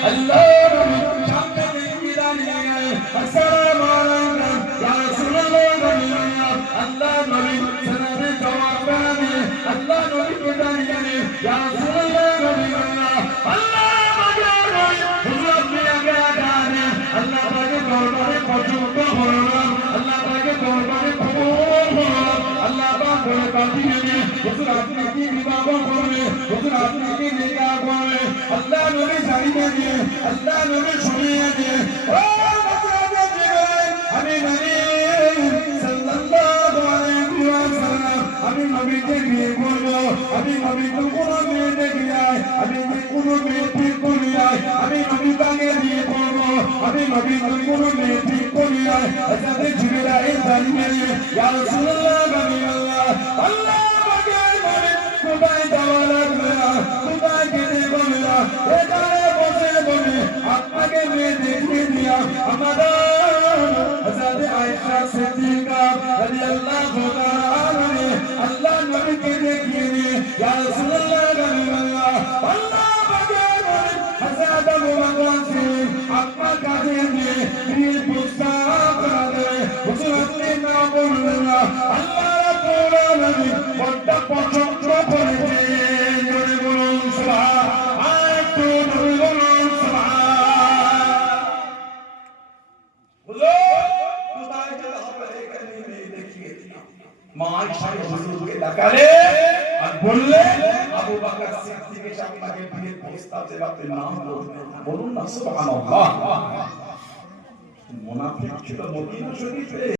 আল্লাহ নবী সামনে দেখি দাঁড়িয়ে আসসালামু আলাইকুম ইয়া রাসূলুল্লাহ আল্লাহ নবী সালামে জবাব দেন আল্লাহ নবী কে দাঁড়িয়ে ইয়া রাসূলুল্লাহ আল্লাহ পাকের নবী হুজুর মিয়া গানে আল্লাহ পাকের দরবারে পছন্দ হলো আল্লাহ পাকের দরবারে কবুল হলো আল্লাহ পাক বলে কাঁদিয়ে হুজুর আপনি কি বিবাহ করবে হুজুর আপনি কি নিকাহ করবে আল্লাহ নবী জানিয়ে দিয়ে আল্লাহ নবী শুনিয়ে দিয়ে ও হযরত জিবরাইল আমি নবী সাল্লাল্লাহু আলাইহি ওয়াসাল্লাম আমি নবীকে বিয়ে করব আমি নবী তো কোন মেয়ে দেখি নাই আমি কোন মেয়ে ঠিক করি নাই আমি নবী তাকে বিয়ে করব আমি নবী তো কোন মেয়ে ঠিক করি নাই হযরত জিবরাইল জানিয়ে দিয়ে ইয়া রাসূলুল্লাহ আল্লাহ আল্লাহ পাকের নবী কোথায় যাওয়া লাগবে না কোথায় গেলে বলে না এখানে বসে বলে আপনাকে মেয়ে দেখিয়ে দিয়া আমাদের হযরত আয়েশা সিদ্দিকা রাদিয়াল্লাহু তাআলা আল্লাহ নবীকে দেখিয়ে দিয়ে ইয়া রাসূলুল্লাহ আল্লাহ পাকের নবী হযরত আবু বকর সিদ্দিক আপনার কাছে দিয়ে বিয়ের প্রস্তাব করে হুজুর আপনি না বললেন না আল্লাহ রাব্বুল আলামিন বড় পছন্দ করেছেন জোরে বলুন সুবহান আর তো জোরে বলুন সুবহান হুজুর কোথায় যেতে হবে এখানে দেখিয়ে দিলাম মা আয়েশা হুজুরকে ডাকালে আর বললে আবু বকর সিদ্দিকের সামনে বিয়ের প্রস্তাব দেওয়াতে নাম বলুন না সুবহানাল্লাহ মুনাফিক ছিল মদিনা শরীফে